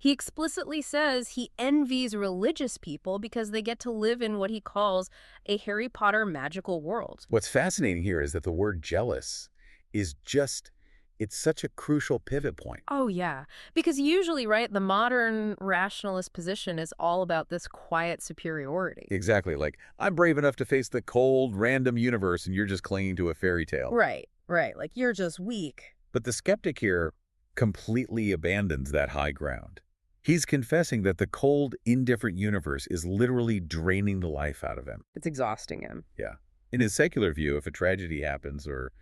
He explicitly says he envies religious people because they get to live in what he calls a Harry Potter magical world. What's fascinating here is that the word jealous is just, it's such a crucial pivot point. Oh, yeah. Because usually, right, the modern rationalist position is all about this quiet superiority. Exactly, like, I'm brave enough to face the cold, random universe and you're just clinging to a fairy tale. Right, right. Like, you're just weak. But the skeptic here completely abandons that high ground. He's confessing that the cold, indifferent universe is literally draining the life out of him. It's exhausting him. Yeah. In his secular view, if a tragedy happens or,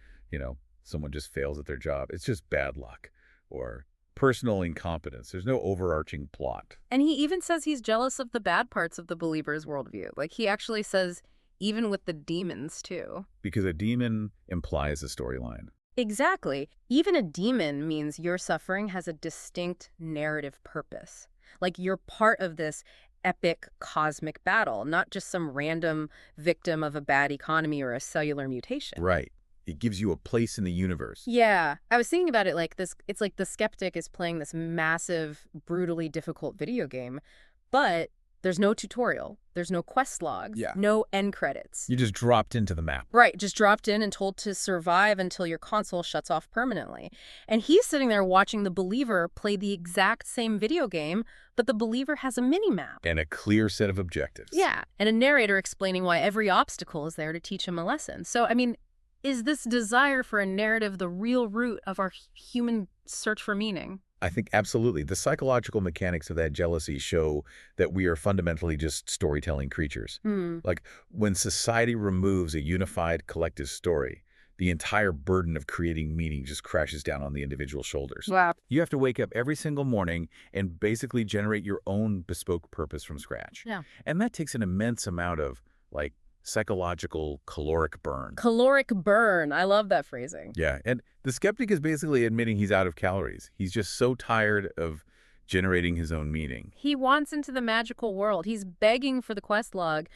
someone just fails at their job, it's just bad luck or personal incompetence. There's no overarching plot. And he even says he's jealous of the bad parts of the believer's worldview. Like, he actually says, even with the demons, too. Because a demon implies a storyline. Exactly. Even a demon means your suffering has a distinct narrative purpose. Like, you're part of this epic cosmic battle, not just some random victim of a bad economy or a cellular mutation. Right. It gives you a place in the universe. Yeah, I was thinking about it like this. It's like the skeptic is playing this massive, brutally difficult video game, but there's no tutorial, there's no quest logs, Yeah. no end credits. You just dropped into the map. Right, just dropped in and told to survive until your console shuts off permanently. And he's sitting there watching the believer play the exact same video game, but the believer has a mini-map. And a clear set of objectives. Yeah, and a narrator explaining why every obstacle is there to teach him a lesson. So, I mean, is this desire for a narrative the real root of our human search for meaning? I think absolutely. The psychological mechanics of that jealousy show that we are fundamentally just storytelling creatures. Like, when society removes a unified collective story, the entire burden of creating meaning just crashes down on the individual shoulders. Wow. You have to wake up every single morning and basically generate your own bespoke purpose from scratch. Yeah. And that takes an immense amount of, like, psychological caloric burn. Caloric burn. I love that phrasing. Yeah, and the skeptic is basically admitting he's out of calories. He's just so tired of generating his own meaning. He wants into the magical world. He's begging for the quest log.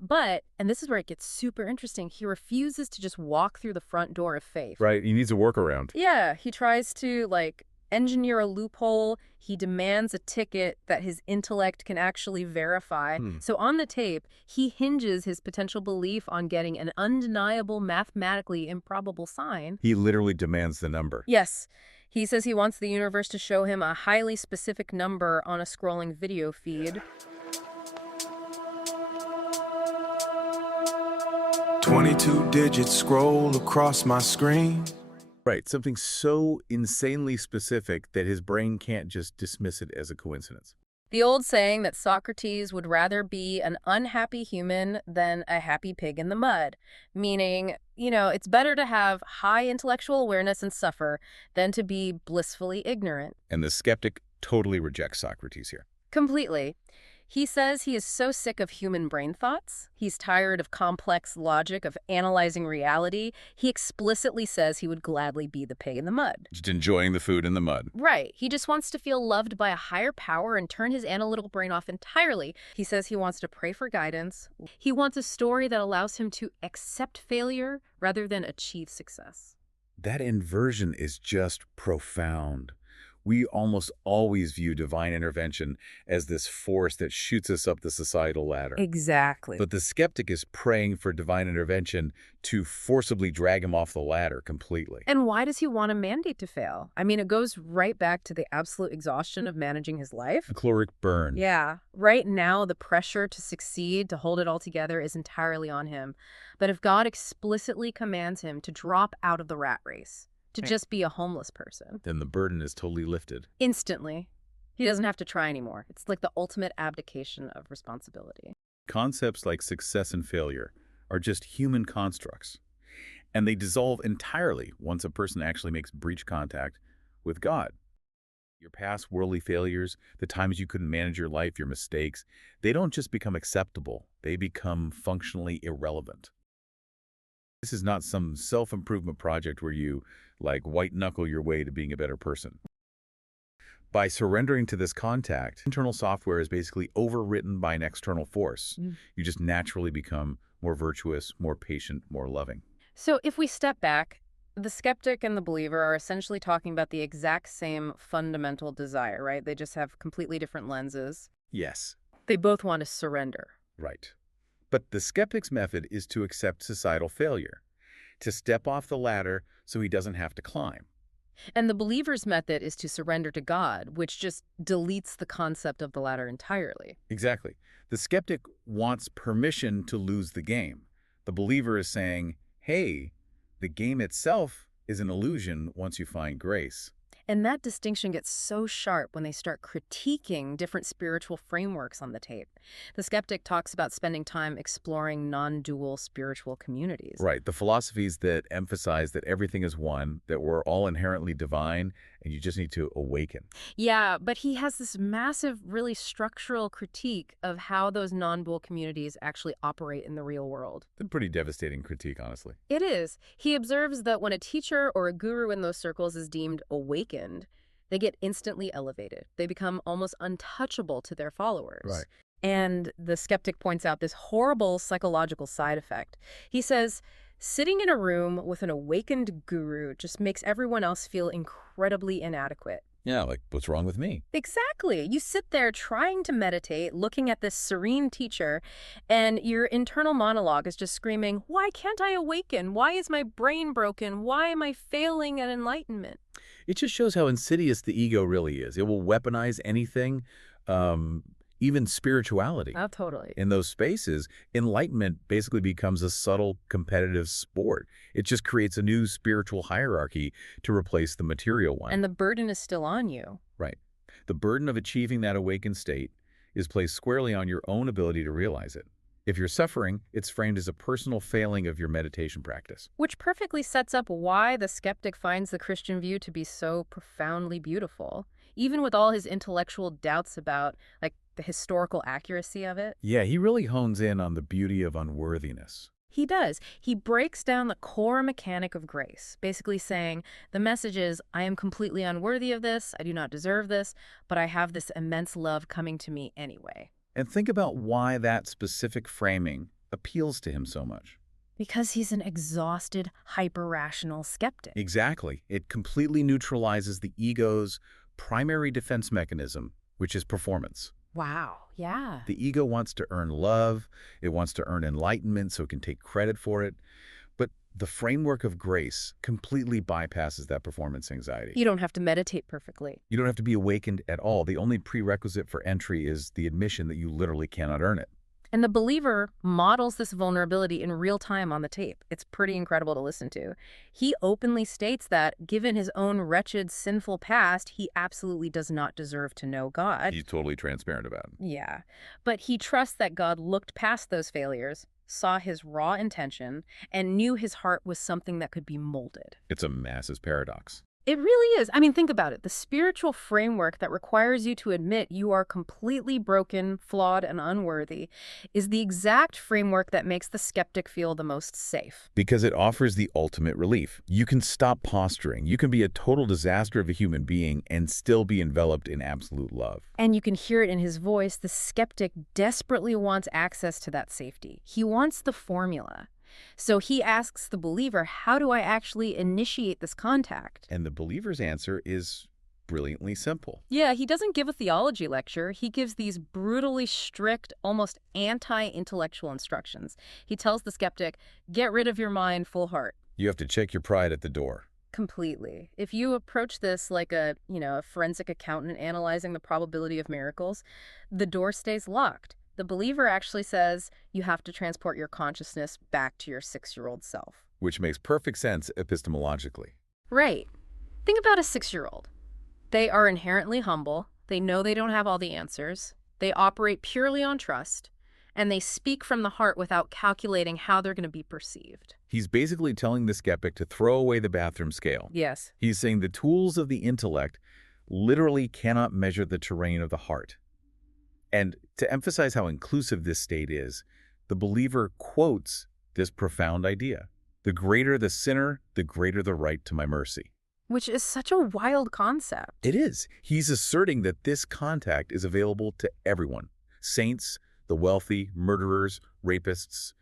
But, and this is where it gets super interesting, he refuses to just walk through the front door of faith. Right, he needs a workaround. Yeah, he tries to, like, engineer a loophole. He demands a ticket that his intellect can actually verify. So on the tape, he hinges his potential belief on getting an undeniable, mathematically improbable sign. He literally demands the number. Yes, he says he wants the universe to show him a highly specific number on a scrolling video feed. 22 digits scroll across my screen. Right, something so insanely specific that his brain can't just dismiss it as a coincidence. The old saying that Socrates would rather be an unhappy human than a happy pig in the mud, meaning, it's better to have high intellectual awareness and suffer than to be blissfully ignorant. And the skeptic totally rejects Socrates here. Completely. He says he is so sick of human brain thoughts. He's tired of complex logic, of analyzing reality. He explicitly says he would gladly be the pig in the mud. Just enjoying the food in the mud. Right. He just wants to feel loved by a higher power and turn his analytical brain off entirely. He says he wants to pray for guidance. He wants a story that allows him to accept failure rather than achieve success. That inversion is just profound. We almost always view divine intervention as this force that shoots us up the societal ladder. Exactly. But the skeptic is praying for divine intervention to forcibly drag him off the ladder completely. And why does he want a mandate to fail? I mean, it goes right back to the absolute exhaustion of managing his life. A caloric burn. Yeah. Right now, the pressure to succeed, to hold it all together, is entirely on him. But if God explicitly commands him to drop out of the rat race, to just be a homeless person, Then the burden is totally lifted. instantly, he doesn't have to try anymore. It's like the ultimate abdication of responsibility. Concepts like success and failure are just human constructs, and they dissolve entirely once a person actually makes breach contact with God. Your past worldly failures, the times you couldn't manage your life, your mistakes, they don't just become acceptable, they become functionally irrelevant. This is not some self-improvement project where you, like, white-knuckle your way to being a better person. By surrendering to this contact, internal software is basically overwritten by an external force. You just naturally become more virtuous, more patient, more loving. So if we step back, The skeptic and the believer are essentially talking about the exact same fundamental desire, right? They just have completely different lenses. Yes, They both want to surrender. right. But the skeptic's method is to accept societal failure, to step off the ladder so he doesn't have to climb. And the believer's method is to surrender to God, which just deletes the concept of the ladder entirely. Exactly. The skeptic wants permission to lose the game. The believer is saying, hey, the game itself is an illusion once you find grace. And that distinction gets so sharp when they start critiquing different spiritual frameworks on the tape. The skeptic talks about spending time exploring non-dual spiritual communities. Right. The philosophies that emphasize that everything is one, that we're all inherently divine, and you just need to awaken. Yeah, but he has this massive, really structural critique of how those non-dual communities actually operate in the real world. A pretty devastating critique, honestly. It is. He observes that when a teacher or a guru in those circles is deemed awakened, they get instantly elevated. They become almost untouchable to their followers. Right. And the skeptic points out this horrible psychological side effect. He says, sitting in a room with an awakened guru just makes everyone else feel incredibly inadequate. Yeah, like, what's wrong with me? Exactly. You sit there trying to meditate, looking at this serene teacher, and your internal monologue is just screaming, why can't I awaken? Why is my brain broken? Why am I failing at enlightenment? It just shows how insidious the ego really is. It will weaponize anything, even spirituality. Oh, totally. In those spaces, enlightenment basically becomes a subtle competitive sport. It just creates a new spiritual hierarchy to replace the material one. And the burden is still on you. Right. The burden of achieving that awakened state is placed squarely on your own ability to realize it. If you're suffering, it's framed as a personal failing of your meditation practice. Which perfectly sets up why the skeptic finds the Christian view to be so profoundly beautiful, even with all his intellectual doubts about, like, the historical accuracy of it. Yeah, he really hones in on the beauty of unworthiness. He does. He breaks down the core mechanic of grace, basically saying, the message is, I am completely unworthy of this, I do not deserve this, but I have this immense love coming to me anyway. And think about why that specific framing appeals to him so much. Because he's an exhausted, hyper-rational skeptic. Exactly. It completely neutralizes the ego's primary defense mechanism, which is performance. Wow, yeah. The ego wants to earn love, it wants to earn enlightenment so it can take credit for it. But the framework of grace completely bypasses that performance anxiety. You don't have to meditate perfectly. You don't have to be awakened at all. The only prerequisite for entry is the admission that you literally cannot earn it. And the believer models this vulnerability in real time on the tape. It's pretty incredible to listen to. He openly states that, given his own wretched, sinful past, he absolutely does not deserve to know God. He's totally transparent about it. Yeah. But he trusts that God looked past those failures, saw his raw intention, and knew his heart was something that could be molded. It's a massive paradox. It really is. I mean, think about it. The spiritual framework that requires you to admit you are completely broken, flawed, and unworthy is the exact framework that makes the skeptic feel the most safe. Because it offers the ultimate relief. You can stop posturing. You can be a total disaster of a human being and still be enveloped in absolute love. And you can hear it in his voice. The skeptic desperately wants access to that safety. He wants the formula. So he asks the believer, how do I actually initiate this contact? And the believer's answer is brilliantly simple. Yeah, he doesn't give a theology lecture. He gives these brutally strict, almost anti-intellectual instructions. He tells the skeptic, get rid of your mind, full heart. You have to check your pride at the door. Completely. If you approach this like a forensic accountant analyzing the probability of miracles, the door stays locked. The believer actually says you have to transport your consciousness back to your 6-year-old self. Which makes perfect sense epistemologically. Right. Think about a 6-year-old. They are inherently humble. They know they don't have all the answers. They operate purely on trust. And they speak from the heart without calculating how they're going to be perceived. He's basically telling the skeptic to throw away the bathroom scale. Yes. He's saying the tools of the intellect literally cannot measure the terrain of the heart. And to emphasize how inclusive this state is, the believer quotes this profound idea. The greater the sinner, the greater the right to my mercy. Which is such a wild concept. It is. He's asserting that this contact is available to everyone. Saints, the wealthy, murderers, rapists.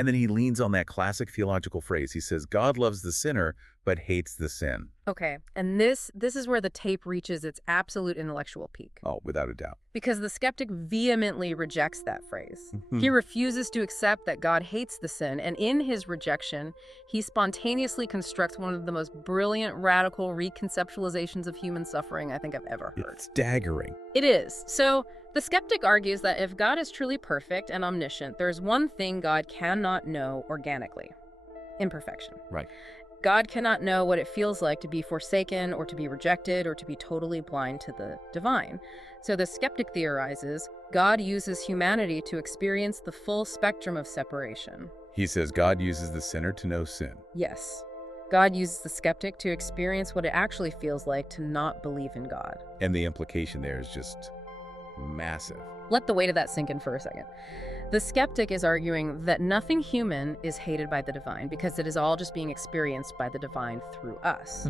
And then he leans on that classic theological phrase. He says, God loves the sinner, but hates the sin. Okay, and this is where the tape reaches its absolute intellectual peak. Oh, without a doubt. Because the skeptic vehemently rejects that phrase. He refuses to accept that God hates the sin, and in his rejection, he spontaneously constructs one of the most brilliant, radical reconceptualizations of human suffering I think I've ever heard. It's staggering. It is. So, the skeptic argues that if God is truly perfect and omniscient, there's one thing God cannot know organically: imperfection. Right. God cannot know what it feels like to be forsaken or to be rejected or to be totally blind to the divine. So the skeptic theorizes God uses humanity to experience the full spectrum of separation. He says God uses the sinner to know sin. Yes. God uses the skeptic to experience what it actually feels like to not believe in God. And the implication there is just massive. Let the weight of that sink in for a second. The skeptic is arguing that nothing human is hated by the divine because it is all just being experienced by the divine through us.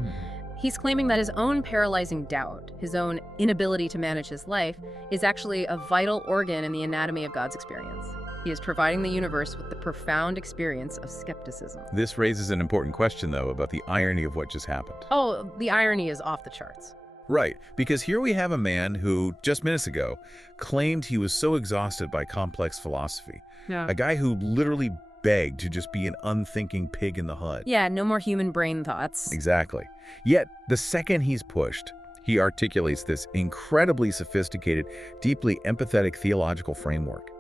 He's claiming that his own paralyzing doubt, his own inability to manage his life, is actually a vital organ in the anatomy of God's experience. He is providing the universe with the profound experience of skepticism. This raises an important question, though, about the irony of what just happened. Oh, the irony is off the charts. Right, because here we have a man who, just minutes ago, claimed he was so exhausted by complex philosophy. Yeah. A guy who literally begged to just be an unthinking pig in the hood. Yeah, no more human brain thoughts. Exactly. Yet, the second he's pushed, he articulates this incredibly sophisticated, deeply empathetic theological framework.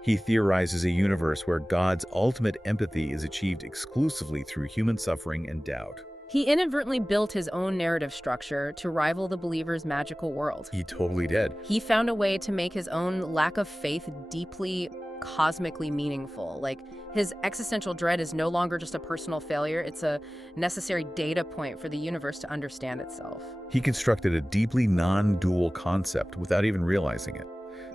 He theorizes a universe where God's ultimate empathy is achieved exclusively through human suffering and doubt. He inadvertently built his own narrative structure to rival the believer's magical world. He totally did. He found a way to make his own lack of faith deeply cosmically meaningful. Like, his existential dread is no longer just a personal failure, it's a necessary data point for the universe to understand itself. He constructed a deeply non-dual concept without even realizing it.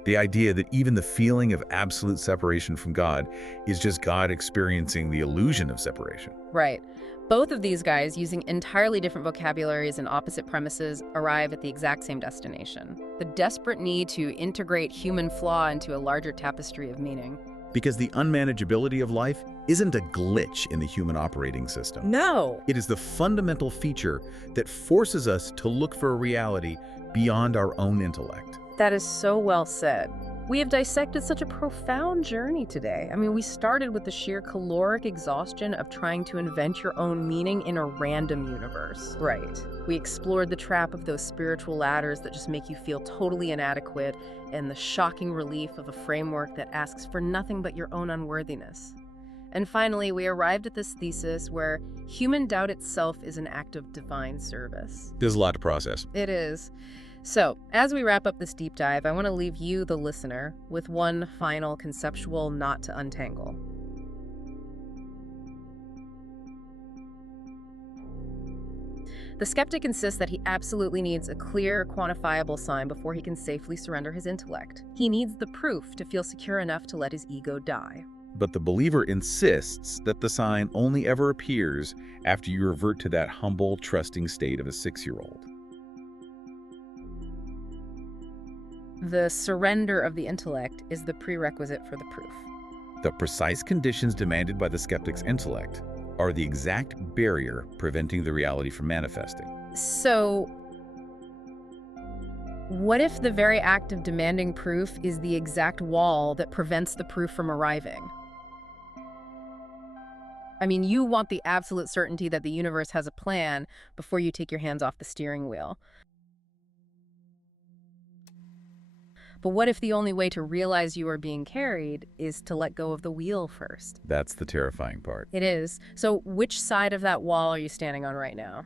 The idea that even the feeling of absolute separation from God is just God experiencing the illusion of separation. Right. Both of these guys, using entirely different vocabularies and opposite premises, arrive at the exact same destination: the desperate need to integrate human flaw into a larger tapestry of meaning. Because the unmanageability of life isn't a glitch in the human operating system. No! It is the fundamental feature that forces us to look for a reality beyond our own intellect. That is so well said. We have dissected such a profound journey today. I mean, we started with the sheer caloric exhaustion of trying to invent your own meaning in a random universe. Right. We explored the trap of those spiritual ladders that just make you feel totally inadequate, and the shocking relief of a framework that asks for nothing but your own unworthiness. And finally, we arrived at this thesis where human doubt itself is an act of divine service. There's a lot to process. It is. So, as we wrap up this deep dive, I want to leave you, the listener, with one final conceptual knot to untangle. The skeptic insists that he absolutely needs a clear, quantifiable sign before he can safely surrender his intellect. He needs the proof to feel secure enough to let his ego die. But the believer insists that the sign only ever appears after you revert to that humble, trusting state of a 6-year-old. The surrender of the intellect is the prerequisite for the proof. The precise conditions demanded by the skeptic's intellect are the exact barrier preventing the reality from manifesting. So, what if the very act of demanding proof is the exact wall that prevents the proof from arriving? I mean, you want the absolute certainty that the universe has a plan before you take your hands off the steering wheel. But what if the only way to realize you are being carried is to let go of the wheel first? That's the terrifying part. It is. So which side of that wall are you standing on right now?